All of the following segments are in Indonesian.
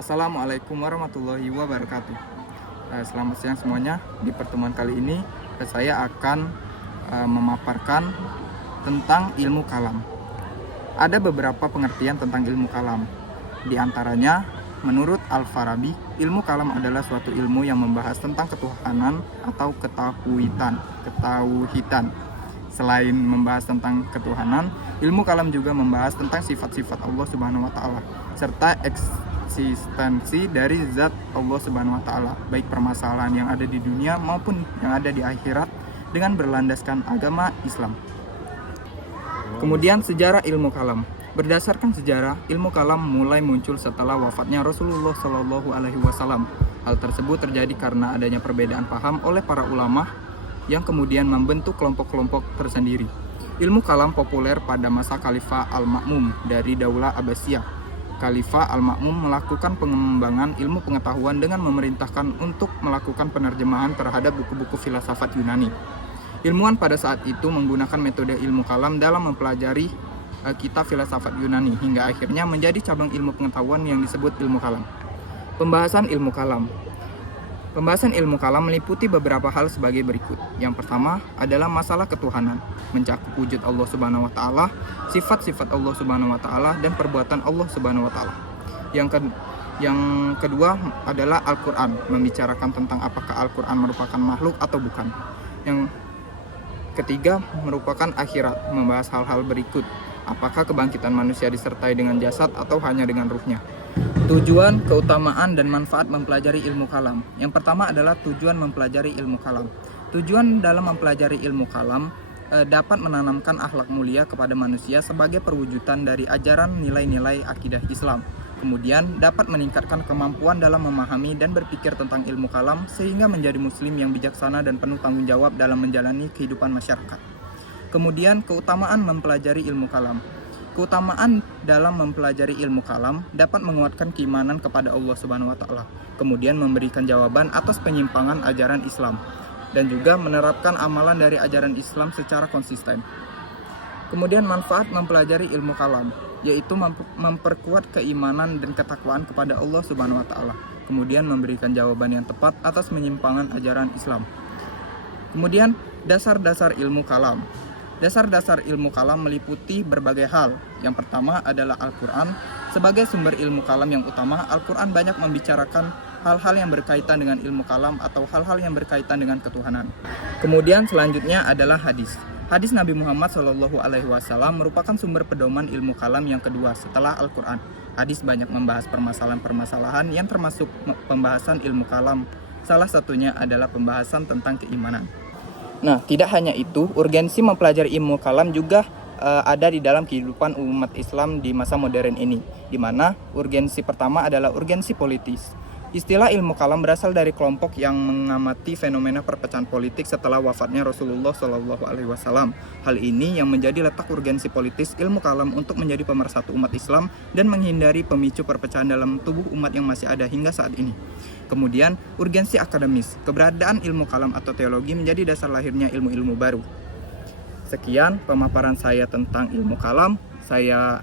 Assalamualaikum warahmatullahi wabarakatuh. Selamat siang semuanya. Di pertemuan kali ini saya akan memaparkan tentang ilmu kalam. Ada beberapa pengertian tentang ilmu kalam. Di antaranya, menurut Al-Farabi, ilmu kalam adalah suatu ilmu yang membahas tentang ketuhanan atau ketauhidan. Selain membahas tentang ketuhanan, ilmu kalam juga membahas tentang sifat-sifat Allah Subhanahu wa taala serta eksistensi dari zat Allah Subhanahu wa taala, baik permasalahan yang ada di dunia maupun yang ada di akhirat dengan berlandaskan agama Islam. Kemudian sejarah ilmu kalam. Berdasarkan sejarah, ilmu kalam mulai muncul setelah wafatnya Rasulullah Shallallahu alaihi wasallam. Hal tersebut terjadi karena adanya perbedaan paham oleh para ulama yang kemudian membentuk kelompok-kelompok tersendiri. Ilmu kalam populer pada masa Khalifah Al-Ma'mun dari Daulah Abbasiyah. Khalifah Al-Ma'mun melakukan pengembangan ilmu pengetahuan dengan memerintahkan untuk melakukan penerjemahan terhadap buku-buku filsafat Yunani. Ilmuwan pada saat itu menggunakan metode ilmu kalam dalam mempelajari kitab filsafat Yunani hingga akhirnya menjadi cabang ilmu pengetahuan yang disebut ilmu kalam. Pembahasan ilmu kalam. Pembahasan ilmu kalam meliputi beberapa hal sebagai berikut. Yang pertama adalah masalah ketuhanan, mencakup wujud Allah Subhanahu wa taala, sifat-sifat Allah Subhanahu wa taala dan perbuatan Allah Subhanahu wa taala. Yang kedua adalah Al-Qur'an, membicarakan tentang apakah Al-Qur'an merupakan makhluk atau bukan. Yang ketiga merupakan akhirat, membahas hal-hal berikut. Apakah kebangkitan manusia disertai dengan jasad atau hanya dengan ruhnya? Tujuan, keutamaan, dan manfaat mempelajari ilmu kalam. Yang pertama adalah tujuan mempelajari ilmu kalam. Tujuan dalam mempelajari ilmu kalam dapat menanamkan akhlak mulia kepada manusia sebagai perwujudan dari ajaran nilai-nilai akidah Islam. Kemudian dapat meningkatkan kemampuan dalam memahami dan berpikir tentang ilmu kalam sehingga menjadi muslim yang bijaksana dan penuh tanggung jawab dalam menjalani kehidupan masyarakat. Kemudian keutamaan mempelajari ilmu kalam. Keutamaan dalam mempelajari ilmu kalam dapat menguatkan keimanan kepada Allah Subhanahu wa taala, kemudian memberikan jawaban atas penyimpangan ajaran Islam dan juga menerapkan amalan dari ajaran Islam secara konsisten. Kemudian manfaat mempelajari ilmu kalam yaitu memperkuat keimanan dan ketakwaan kepada Allah Subhanahu wa taala, kemudian memberikan jawaban yang tepat atas penyimpangan ajaran Islam. Kemudian dasar-dasar ilmu kalam. Dasar-dasar ilmu kalam meliputi berbagai hal. Yang pertama adalah Al-Quran. Sebagai sumber ilmu kalam yang utama, Al-Quran banyak membicarakan hal-hal yang berkaitan dengan ilmu kalam atau hal-hal yang berkaitan dengan ketuhanan. Kemudian selanjutnya adalah hadis. Hadis Nabi Muhammad SAW merupakan sumber pedoman ilmu kalam yang kedua setelah Al-Quran. Hadis banyak membahas permasalahan-permasalahan yang termasuk pembahasan ilmu kalam. Salah satunya adalah pembahasan tentang keimanan. Nah, tidak hanya itu, urgensi mempelajari ilmu kalam juga ada di dalam kehidupan umat Islam di masa modern ini, di mana urgensi pertama adalah urgensi politis. Istilah ilmu kalam berasal dari kelompok yang mengamati fenomena perpecahan politik setelah wafatnya Rasulullah Shallallahu alaihi wasallam. Hal ini yang menjadi letak urgensi politis ilmu kalam untuk menjadi pemersatu umat Islam dan menghindari pemicu perpecahan dalam tubuh umat yang masih ada hingga saat ini. Kemudian, urgensi akademis. Keberadaan ilmu kalam atau teologi menjadi dasar lahirnya ilmu-ilmu baru. Sekian pemaparan saya tentang ilmu kalam. Saya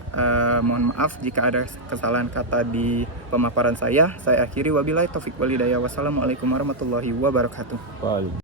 mohon maaf jika ada kesalahan kata di pemaparan saya. Saya akhiri, wabillahi taufik walhidayah. Wassalamualaikum warahmatullahi wabarakatuh.